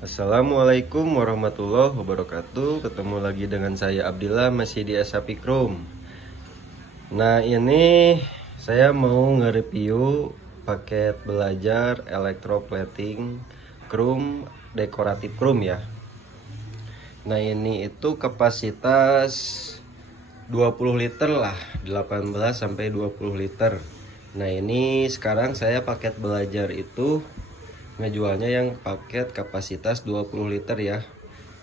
Assalamualaikum warahmatullahi wabarakatuh. Ketemu lagi dengan saya Abdillah, masih di SAP Chrome. Nah, ini saya mau nge-review paket belajar electroplating chrome, dekoratif chrome ya. Nah, ini itu kapasitas 20 liter lah, 18 sampai 20 liter. Nah, ini sekarang saya paket belajar itu ngejualnya yang paket kapasitas 20 liter ya.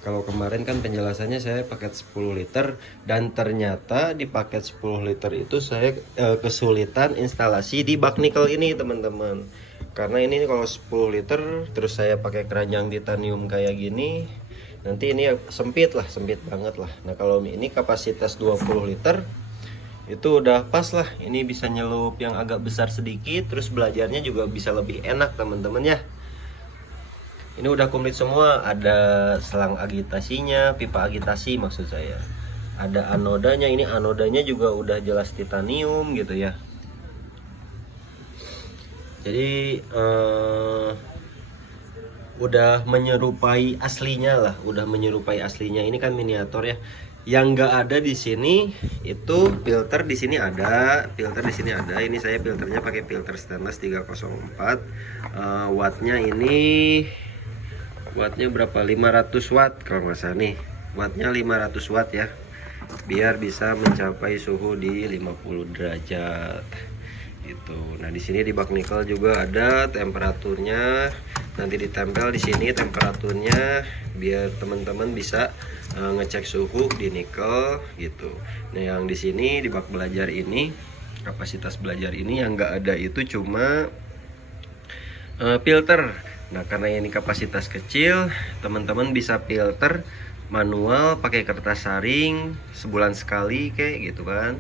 Kalau kemarin kan penjelasannya saya paket 10 liter, dan ternyata di paket 10 liter itu saya kesulitan instalasi di bak nikel ini teman-teman. Karena ini kalau 10 liter terus saya pakai keranjang titanium kayak gini, nanti ini sempit banget lah. Nah, kalau ini kapasitas 20 liter itu udah pas lah. Ini bisa nyelup yang agak besar sedikit, terus belajarnya juga bisa lebih enak teman-teman ya. Ini udah komplit semua, ada selang agitasinya, pipa agitasi maksud saya. Ada anodanya, ini anodanya juga udah jelas titanium gitu ya. Jadi udah menyerupai aslinya lah, udah menyerupai aslinya. Ini kan miniatur ya. Yang nggak ada di sini itu filter, di sini ada filter, di sini ada. Ini saya filternya pakai filter stainless 304. Wattnya ini wattnya berapa, 500 watt kalau nggak salah nih, wattnya 500 watt ya, biar bisa mencapai suhu di 50 derajat gitu. Nah, di sini di bak nikel juga ada temperaturnya, nanti ditempel di sini temperaturnya biar teman-teman bisa ngecek suhu di nikel gitu. Nah, yang di sini di bak belajar ini, kapasitas belajar ini yang nggak ada itu cuma filter. Nah, karena ini kapasitas kecil, teman-teman bisa filter manual pakai kertas saring sebulan sekali kayak gitu kan.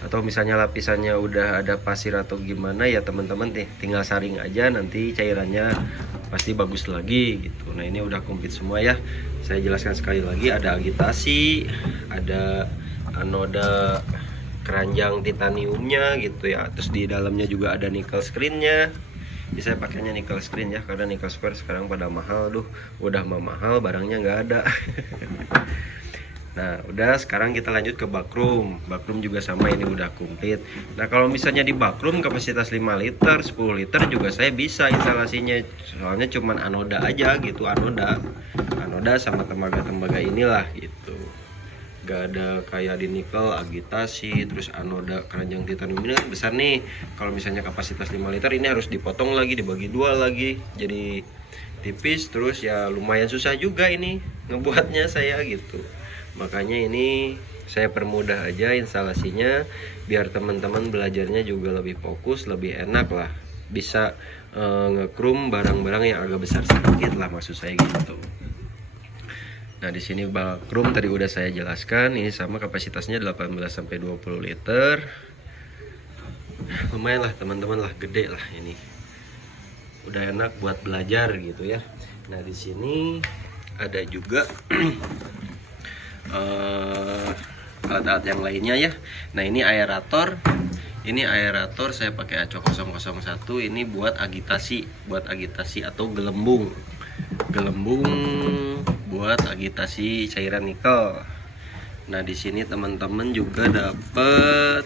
Atau misalnya lapisannya udah ada pasir atau gimana ya, teman-teman tinggal saring aja, nanti cairannya pasti bagus lagi gitu. Nah, ini udah komplit semua ya. Saya jelaskan sekali lagi, ada agitasi, ada anoda keranjang titaniumnya gitu ya. Terus di dalamnya juga ada nickel screennya. Bisa pakainya nickel screen ya, karena nickel square sekarang pada mahal. Udah mahal, barangnya nggak ada. Nah, udah, sekarang kita lanjut ke bakroom. Bakroom juga sama, ini udah komplit. Nah, kalau misalnya di bakroom kapasitas 5 liter, 10 liter juga saya bisa instalasinya. Soalnya cuman anoda aja gitu, anoda sama tembaga inilah gitu. Gak ada kayak di nikel agitasi, terus anoda keranjang titanium ini kan besar nih. Kalau misalnya kapasitas 5 liter ini harus dipotong lagi, dibagi dua lagi, jadi tipis. Terus ya lumayan susah juga ini ngebuatnya saya gitu. Makanya ini saya permudah aja instalasinya, biar teman-teman belajarnya juga lebih fokus, lebih enak lah. Bisa ngekrum barang-barang yang agak besar sedikit lah, maksud saya gitu. Nah, di sini bakroom tadi udah saya jelaskan, ini sama kapasitasnya 18 sampai 20 liter. Lumayan lah teman-teman lah, gede lah ini. Udah enak buat belajar gitu ya. Nah, di sini ada juga alat-alat yang lainnya ya. Nah, ini aerator. Ini aerator saya pakai ACO 001. Ini buat agitasi atau gelembung buat agitasi cairan nikel. Nah, di sini teman-teman juga dapat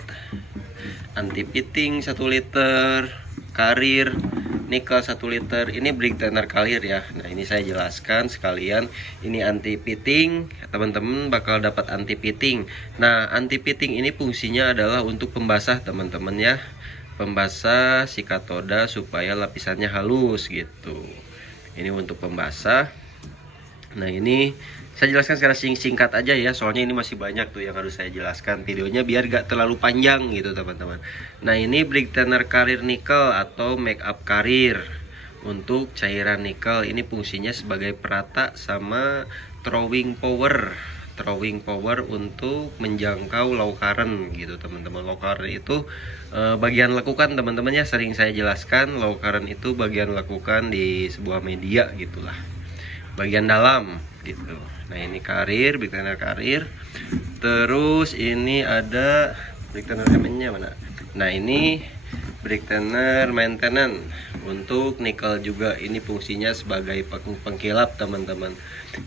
anti pitting 1 liter, karir nikel 1 liter. Ini Brightener karir ya. Nah, ini saya jelaskan sekalian, ini anti pitting, teman-teman bakal dapat anti pitting. Nah, anti pitting ini fungsinya adalah untuk pembasah teman-teman ya, pembasah si katoda supaya lapisannya halus gitu. Ini untuk pembasah. Nah, ini saya jelaskan secara singkat aja ya, soalnya ini masih banyak tuh yang harus saya jelaskan videonya biar gak terlalu panjang gitu teman-teman. Nah, ini Brightener karir nikel atau make up karir untuk cairan nikel. Ini fungsinya sebagai perata sama throwing power untuk menjangkau low current gitu teman-teman. Low current itu bagian lekukan teman-teman ya, sering saya jelaskan. Low current itu bagian lekukan di sebuah media gitulah, bagian dalam gitu. Nah, ini karir, Brightener karir. Terus ini ada Brightener MN nya mana. Nah, ini brake thinner maintenance. Untuk nikel juga ini fungsinya sebagai pengkilap teman-teman.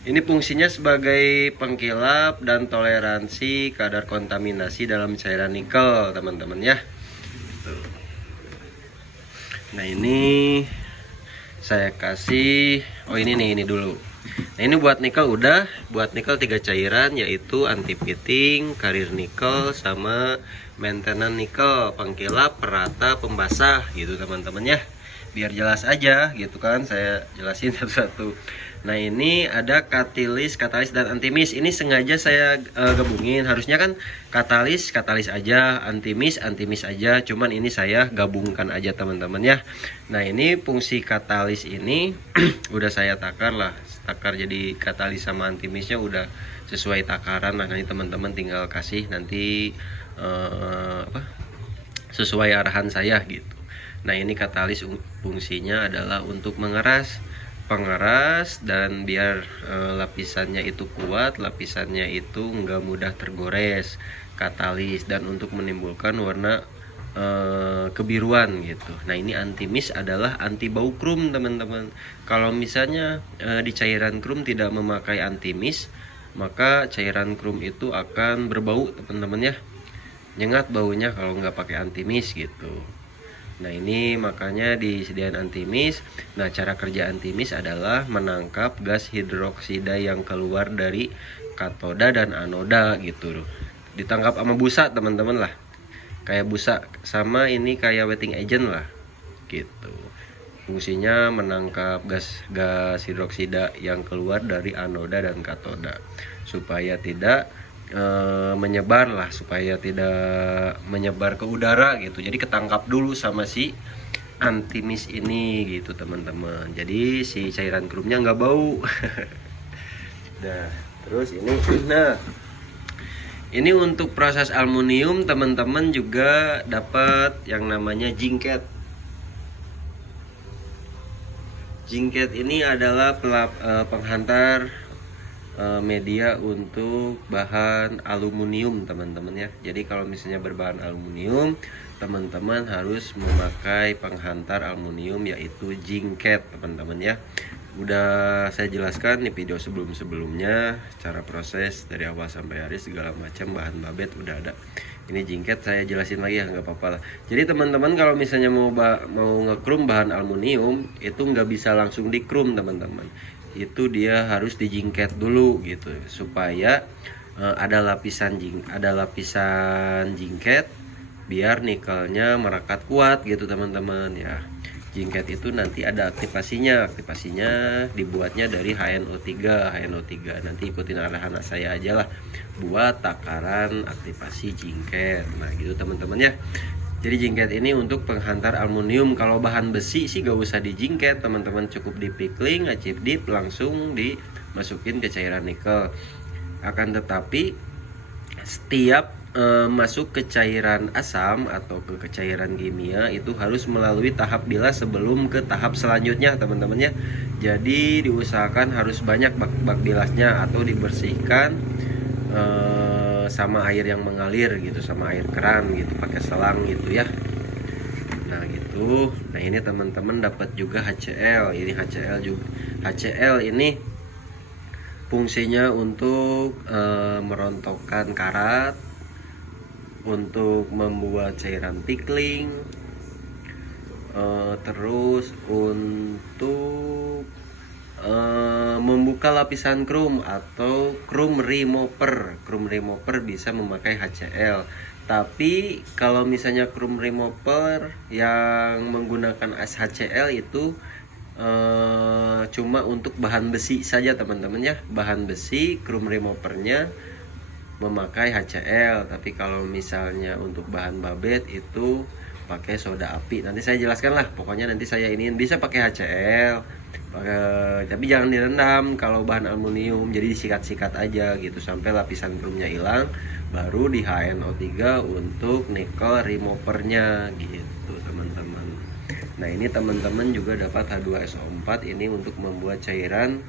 Ini fungsinya sebagai pengkilap dan toleransi kadar kontaminasi dalam cairan nikel teman-teman ya. Nah ini saya kasih, oh ini nih, ini dulu. Nah ini buat nikel udah, buat nikel 3 cairan yaitu anti pitting, karir nikel, sama maintenance nikel, pengkilap, perata, pembasah gitu teman-teman ya. Biar jelas aja gitu kan, saya jelasin satu-satu. Nah ini ada katalis dan antimis. Ini sengaja saya gabungin. Harusnya kan katalis aja, antimis aja. Cuman ini saya gabungkan aja teman-teman ya. Nah ini fungsi katalis ini udah saya takar lah. Takar jadi katalis sama antimisnya udah sesuai takaran. Nah nanti teman-teman tinggal kasih nanti sesuai arahan saya gitu. Nah ini katalis fungsinya adalah untuk pengeras dan biar lapisannya itu kuat, lapisannya itu nggak mudah tergores, katalis, dan untuk menimbulkan warna kebiruan gitu. Nah ini antimis adalah anti bau krum teman-teman. Kalau misalnya di cairan krum tidak memakai antimis, maka cairan krum itu akan berbau teman-teman ya, nyengat baunya kalau nggak pakai antimis gitu. Nah ini makanya disediakan antimis. Nah cara kerja antimis adalah menangkap gas hidroksida yang keluar dari katoda dan anoda gitu. Ditangkap sama busa teman-teman lah, kayak busa, sama ini kayak wetting agent lah gitu. Fungsinya menangkap gas hidroksida yang keluar dari anoda dan katoda supaya tidak menyebar lah, supaya tidak menyebar ke udara gitu. Jadi ketangkap dulu sama si antimis ini gitu teman-teman. Jadi si cairan krumnya nggak bau. Nah terus ini, nah ini untuk proses aluminium teman-teman juga dapat yang namanya jingket. Jingket ini adalah penghantar media untuk bahan aluminium teman-teman ya. Jadi kalau misalnya berbahan aluminium, teman-teman harus memakai penghantar aluminium yaitu jingket teman-teman ya. Udah saya jelaskan di video sebelum-sebelumnya cara proses dari awal sampai akhir segala macam bahan babet udah ada. Ini jingket saya jelasin lagi ya, nggak apa-apa lah. Jadi teman-teman kalau misalnya mau ngekrum bahan aluminium itu nggak bisa langsung dikrum teman-teman. Itu dia harus dijingket dulu gitu supaya ada lapisan jingket biar nikelnya merekat kuat gitu teman-teman ya. Jingket itu nanti ada aktivasinya dibuatnya dari HNO3. Nanti ikutin arahan saya aja lah buat takaran aktivasi jingket. Nah gitu teman-teman ya. Jadi jingket ini untuk penghantar aluminium. Kalau bahan besi sih gak usah dijingket teman-teman, cukup di pickling, chip dip, langsung dimasukin ke cairan nikel. Akan tetapi setiap masuk ke cairan asam atau ke cairan kimia itu harus melalui tahap bilas sebelum ke tahap selanjutnya teman-teman ya. Jadi diusahakan harus banyak bak bilasnya atau dibersihkan sama air yang mengalir gitu, sama air keran gitu, pakai selang gitu ya. Nah gitu. Nah ini teman-teman dapat juga HCl. Ini HCl juga. HCl ini fungsinya untuk merontokkan karat, untuk membuat cairan pickling, terus untuk membuka lapisan krum atau krum remover. Krum remover bisa memakai HCl. Tapi kalau misalnya krum remover yang menggunakan HCl itu cuma untuk bahan besi saja teman-teman ya. Bahan besi krum removernya memakai HCl. Tapi kalau misalnya untuk bahan babet itu pakai soda api. Nanti saya jelaskan lah. Pokoknya nanti saya iniin bisa pakai HCl. Tapi jangan direndam kalau bahan aluminium, jadi disikat-sikat aja gitu sampai lapisan krumnya hilang, baru di HNO3 untuk nikel removernya gitu teman-teman. Nah ini teman-teman juga dapat H2SO4 ini untuk membuat cairan,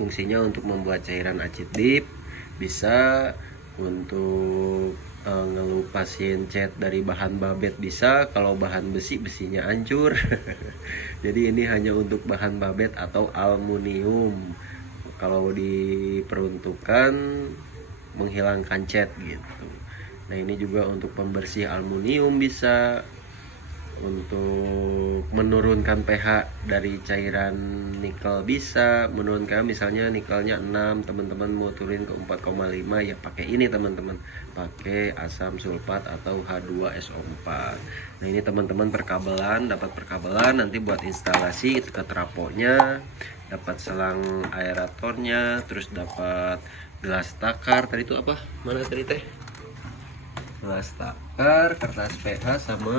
fungsinya untuk membuat cairan acid dip, bisa untuk ngelupasin cat dari bahan babet bisa, kalau bahan besi besinya hancur. Jadi ini hanya untuk bahan babet atau aluminium kalau diperuntukkan menghilangkan cat gitu. Nah ini juga untuk pembersih aluminium bisa, untuk menurunkan pH dari cairan nikel bisa, menurunkan misalnya nikelnya 6, teman-teman mau turun ke 4,5 ya pakai ini teman-teman, pakai asam sulfat atau H2SO4. Nah ini teman-teman perkabelan, dapat perkabelan nanti buat instalasi itu ke trafonya, dapat selang aeratornya, terus dapat gelas takar tadi itu apa? Mana tadi teh? Gelas takar, kertas pH sama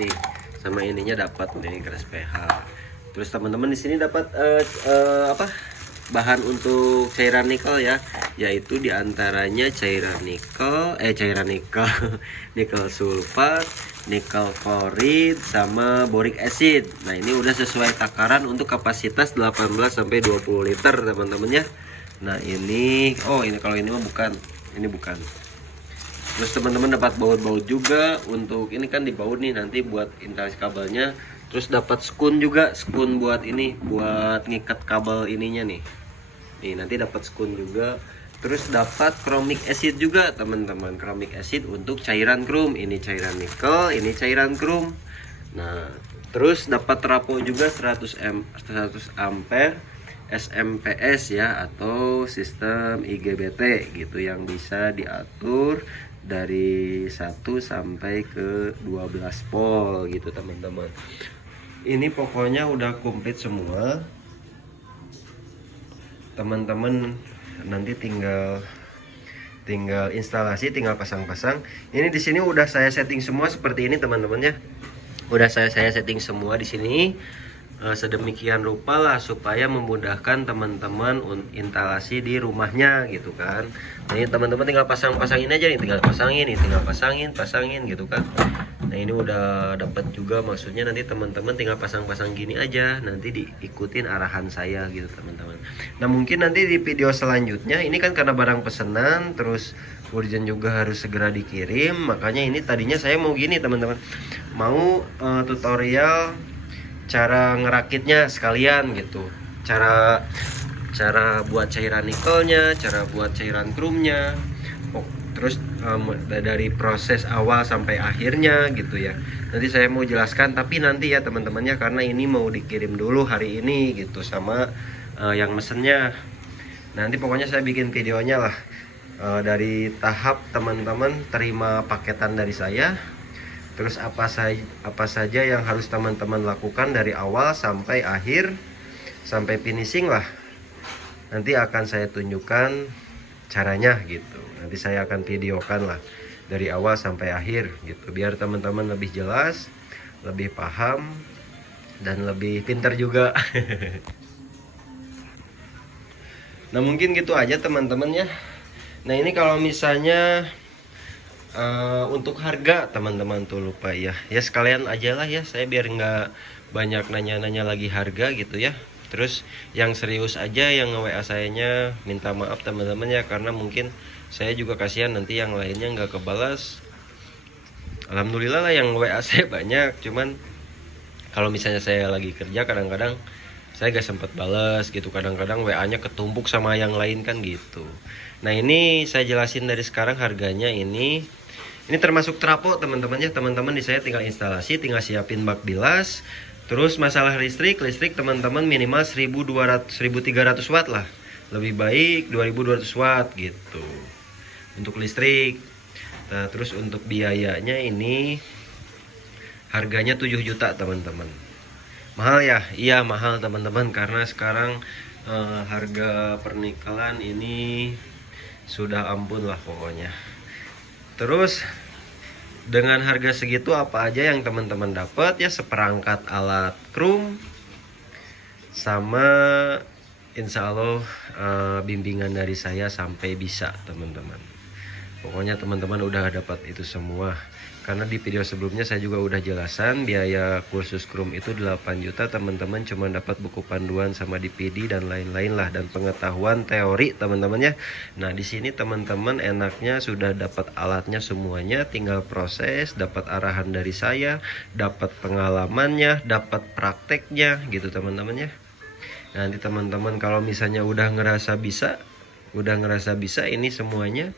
nih, sama ininya dapat nih keras pH. Terus teman-teman di sini dapat apa bahan untuk cairan nikel ya, yaitu diantaranya cairan nikel nikel sulfat, nikel klorid sama boric acid. Nah ini udah sesuai takaran untuk kapasitas 18 sampai 20 liter teman-teman ya. Nah ini ini kalau ini mah bukan, ini bukan. Terus teman-teman dapat baut-baut juga, untuk ini kan dibaut nih nanti buat instalasi kabelnya. Terus dapat skun juga, skun buat ini, buat ngikat kabel ininya nih. Nih nanti dapat skun juga. Terus dapat chromic acid juga teman-teman, chromic acid untuk cairan krom. Ini cairan nikel, ini cairan krom. Nah terus dapat trapo juga 100 ampere SMPS ya, atau sistem IGBT gitu, yang bisa diatur dari 1 sampai ke 12 volt gitu teman-teman. Ini pokoknya udah komplit semua teman-teman, nanti tinggal instalasi, tinggal pasang-pasang. Ini di sini udah saya setting semua seperti ini teman-teman ya, udah saya setting semua di sini sedemikian rupa lah supaya memudahkan teman-teman instalasi di rumahnya gitu kan. Nah ini teman-teman tinggal pasangin aja nih, tinggal pasangin gitu kan. Nah ini udah dapat juga, maksudnya nanti teman-teman tinggal pasang gini aja, nanti diikutin arahan saya gitu teman-teman. Nah mungkin nanti di video selanjutnya, ini kan karena barang pesanan terus urgent juga harus segera dikirim, makanya ini tadinya saya mau gini teman-teman, mau tutorial cara ngerakitnya sekalian gitu, cara buat cairan nikelnya, cara buat cairan kromnya, terus dari proses awal sampai akhirnya gitu ya. Nanti saya mau jelaskan, tapi nanti ya teman-temannya, karena ini mau dikirim dulu hari ini gitu sama yang mesennya. Nanti pokoknya saya bikin videonya lah, dari tahap teman-teman terima paketan dari saya. Terus apa saja yang harus teman-teman lakukan dari awal sampai akhir, sampai finishing lah. Nanti akan saya tunjukkan caranya gitu. Nanti saya akan videokan lah dari awal sampai akhir gitu, biar teman-teman lebih jelas, lebih paham, dan lebih pintar juga. Nah mungkin gitu aja teman-teman ya. Nah ini kalau misalnya untuk harga teman-teman tuh lupa ya sekalian aja lah ya, saya biar nggak banyak nanya-nanya lagi harga gitu ya. Terus yang serius aja yang nge-WA sayanya minta maaf teman-teman ya, karena mungkin saya juga kasihan nanti yang lainnya nggak kebalas. Alhamdulillah lah yang WA saya banyak, cuman kalau misalnya saya lagi kerja kadang-kadang saya gak sempat balas gitu, kadang-kadang WA-nya ketumpuk sama yang lain kan gitu. Nah ini saya jelasin dari sekarang harganya. Ini termasuk trapo teman-teman ya, teman-teman di saya tinggal instalasi, tinggal siapin bak bilas. Terus masalah listrik teman-teman minimal 1300 watt lah, lebih baik 2200 watt gitu untuk listrik. Nah terus untuk biayanya ini harganya 7 juta teman-teman. Mahal ya? Iya mahal teman-teman, karena sekarang harga pernikalan ini sudah ampun lah pokoknya. Terus dengan harga segitu apa aja yang teman-teman dapat ya, seperangkat alat krum sama insya Allah bimbingan dari saya sampai bisa teman-teman. Pokoknya teman-teman udah dapat itu semua. Karena di video sebelumnya saya juga udah jelasan biaya kursus Krum itu 8 juta, teman-teman cuma dapat buku panduan sama DVD dan lain-lain lah, dan pengetahuan teori teman-teman ya. Nah di sini teman-teman enaknya sudah dapat alatnya semuanya, tinggal proses, dapat arahan dari saya, dapat pengalamannya, dapat prakteknya gitu teman-teman ya. Nanti teman-teman kalau misalnya udah ngerasa bisa ini semuanya,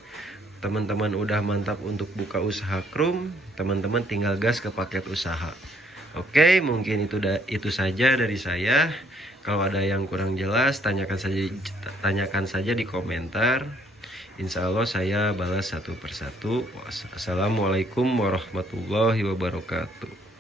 teman-teman udah mantap untuk buka usaha Krum, teman-teman tinggal gas ke paket usaha. Oke, mungkin itu saja dari saya. Kalau ada yang kurang jelas, tanyakan saja di komentar. Insya Allah saya balas satu persatu. Assalamualaikum warahmatullahi wabarakatuh.